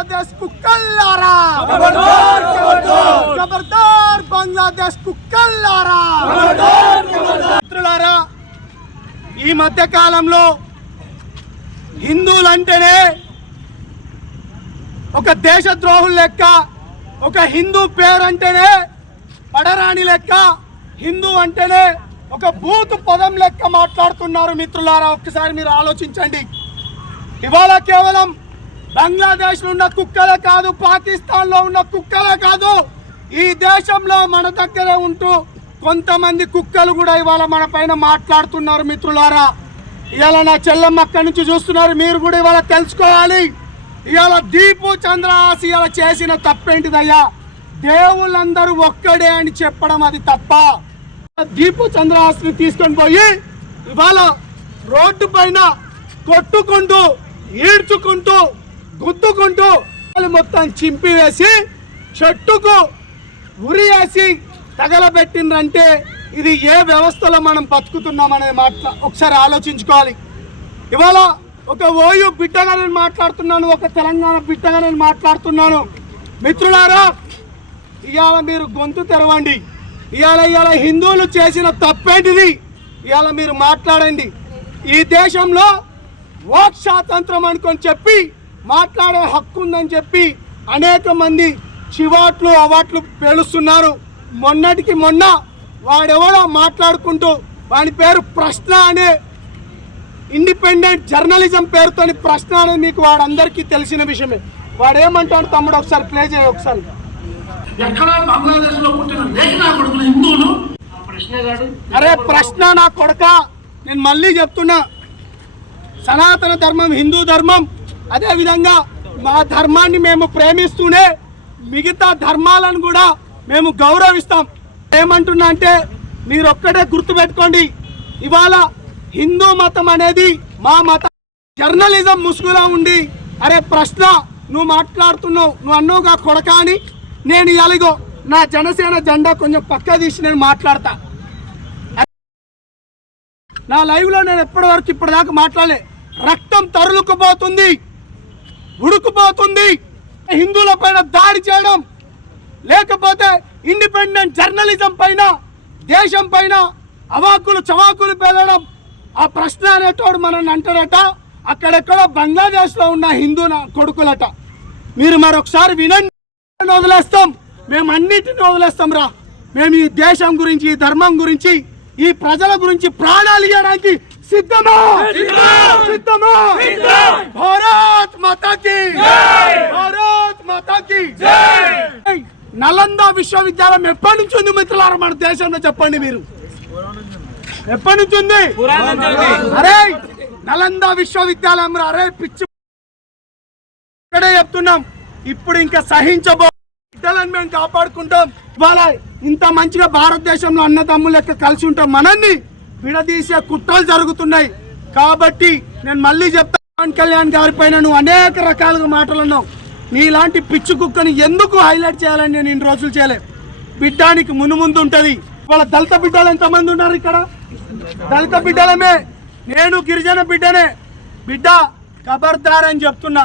బంగ్లాదేశ్ కుక్కల్లారా, ఖబర్దార్ బంగ్లాదేశ్ కుక్కల్లారా. మిత్రులారా, ఈ మధ్య కాలంలో హిందువులంటేనే ఒక దేశద్రోహుల లెక్క, ఒక హిందూ పేరంటేనే పడరాని లెక్క, హిందూ అంటేనే ఒక బూతు పదం లెక్క మాట్లాడుతున్నారు. మిత్రులారా, ఒక్కసారి మీరు ఆలోచించండి. ఇవాళ కేవలం బంగ్లాదేశ్లో ఉన్న కుక్కలే కాదు, పాకిస్తాన్లో ఉన్న కుక్కలే కాదు, ఈ దేశంలో మన దగ్గరే ఉంటూ కొంతమంది కుక్కలు కూడా ఇవాళ మన పైన మాట్లాడుతున్నారు. మిత్రులారా, ఇవాళ నా చెల్లమ్మ అక్కడి నుంచి చూస్తున్నారు, మీరు కూడా ఇవాళ తెలుసుకోవాలి. ఇవాళ దీపు చంద్రహాస్ ఇవాళ చేసిన తప్పేంటిదయ్యా? దేవుళ్ళందరూ ఒక్కడే అని చెప్పడం అది తప్ప? దీపు చంద్రహాస్ని తీసుకొని పోయి ఇవాళ రోడ్డు పైన కొట్టుకుంటూ, ఈడ్చుకుంటూ, గుద్దుకుంటూ మొత్తం చింపివేసి చెట్టుకు ఉరి వేసి తగలబెట్టిందంటే ఇది ఏ వ్యవస్థలో మనం బతుకుతున్నామనే మాట ఒకసారి ఆలోచించుకోవాలి. ఇవాళ ఒక ఓయూ బిడ్డగా నేను మాట్లాడుతున్నాను, ఒక తెలంగాణ బిడ్డగా నేను మాట్లాడుతున్నాను. మిత్రులారా, ఇవాళ మీరు గొంతు తెరవండి. ఇవాళ హిందువులు చేసిన తప్పేంటిది ఇవాళ మీరు మాట్లాడండి. ఈ దేశంలో వాక్ స్వాతంత్రం అనుకొని చెప్పి మాట్లాడే హక్కు ఉందని చెప్పి అనేక మంది చివాట్లు అవాట్లు పేలుస్తున్నారు. మొన్నటికి మొన్న వాడెవడో మాట్లాడుకుంటూ వాడి పేరు ప్రశ్న అనే ఇండిపెండెంట్ జర్నలిజం పేరుతో ప్రశ్న అనేది మీకు వాడందరికీ తెలిసిన విషయమే. వాడు ఏమంటాడు తమ్ముడు, ఒకసారి ప్లే చేయ ఒకసారి. అరే ప్రశ్న నా కొడక, నేను మళ్ళీ చెప్తున్నా, సనాతన ధర్మం హిందూ ధర్మం, అదేవిధంగా మా ధర్మాన్ని మేము ప్రేమిస్తూనే మిగతా ధర్మాలను కూడా మేము గౌరవిస్తాం. ఏమంటున్నా అంటే మీరు ఒక్కటే గుర్తుపెట్టుకోండి, ఇవాళ హిందూ మతం అనేది మా మతం. జర్నలిజం ముసుగులో ఉండి అరే ప్రశ్న నువ్వు మాట్లాడుతున్నావు, నువ్వు అన్నావుగా కొడక అని, నేను ఇలాగో నా జనసేన జెండా కొంచెం పక్క తీసి నేను మాట్లాడతా. నా లైవ్లో నేను ఎప్పటివరకు ఇప్పటిదాకా మాట్లాడలే. రక్తం తరులుకుపోతుంది, ఉడుకుపోతుంది. హిందువుల పైన దాడి చేయడం, లేకపోతే ఇండిపెండెంట్ జర్నలిజం పైన, దేశం పైన అవాకులు చవాకులు పేలడం. ఆ ప్రశ్న అనేటోడు మనల్ని అంటారట, అక్కడెక్కడో బంగ్లాదేశ్లో ఉన్న హిందూ కొడుకులట. మీరు మరొకసారి వినండి. వదిలేస్తాం, మేము అన్నిటిని వదిలేస్తాం రా. మేము ఈ దేశం గురించి, ఈ ధర్మం గురించి, ఈ ప్రజల గురించి ప్రాణాలు ఇవ్వడానికి సిద్ధమా? సిద్ధమా? భారత్ మాతా కీ జై, భారత్ మాతా కీ జై. నలంద విశ్వవిద్యాలయం ఎప్పటి నుంచి ఉంది మిత్రులారా మన దేశంలో? చెప్పండి మీరు, ఎప్పటి నుంచి ఉంది? అరే నలంద విశ్వవిద్యాలయం రా, అరే పిచ్చి ఇక్కడే చెప్తున్నాం. ఇప్పుడు ఇంకా సహించబో, బిడ్డలను మేము కాపాడుకుంటాం. ఇవాళ ఇంత మంచిగా భారతదేశంలో అన్నదమ్ములు లెక్క కలిసి ఉంటాం, మనల్ని విడదీసే కుట్రలు జరుగుతున్నాయి. కాబట్టి నేను మళ్ళీ చెప్తాను, పవన్ కళ్యాణ్ గారి పైన నువ్వు అనేక రకాలుగా మాటలు అన్నావు. నీలాంటి పిచ్చి కుక్కని ఎందుకు హైలైట్ చేయాలని నేను ఇన్ని రోజులు చేయలేదు. బిడ్డానికి మునుముందు ఉంటుంది. వాళ్ళ దళిత బిడ్డలు ఎంతమంది ఉన్నారు ఇక్కడ? దళిత బిడ్డలమే, నేను గిరిజన బిడ్డనే. బిడ్డ ఖబర్దార్ అని చెప్తున్నా.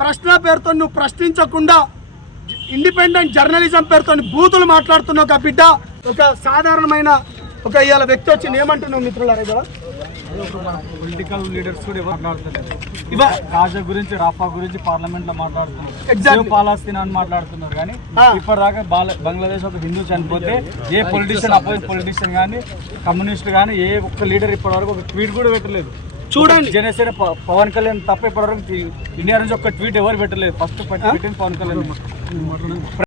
ప్రశ్న పేరుతో నువ్వు ప్రశ్నించకుండా ఇండిపెండెంట్ జర్నలిజం పేరుతో బూతులు మాట్లాడుతున్నావు. ఒక బిడ్డ, ఒక సాధారణమైన ఒక ఇవాళ వ్యక్తి వచ్చి ఏమంటున్నావు మిత్రులారా? పొలిటికల్ లీడర్స్ కూడా మాట్లాడుతున్నారు, గాజా గురించి, రాఫా గురించి పార్లమెంట్ లో మాట్లాడుతున్నారు, పాలస్తీనా అని మాట్లాడుతున్నారు. కానీ ఇప్పటిదాకా బంగ్లాదేశ్ ఒక హిందూ చనిపోతే ఏ పొలిటీషియన్, అపోజిట్ పొలిటీషియన్ కానీ, కమ్యూనిస్ట్ కానీ ఏ ఒక్క లీడర్ ఇప్పటివరకు ఒక ట్వీట్ కూడా పెట్టలేదు. చూడండి, జనసేన పవన్ కళ్యాణ్ తప్ప ఇప్పటివరకు ఇండియా నుంచి ఒక ట్వీట్ ఎవరు పెట్టలేదు. First tweet Pawan Kalyan.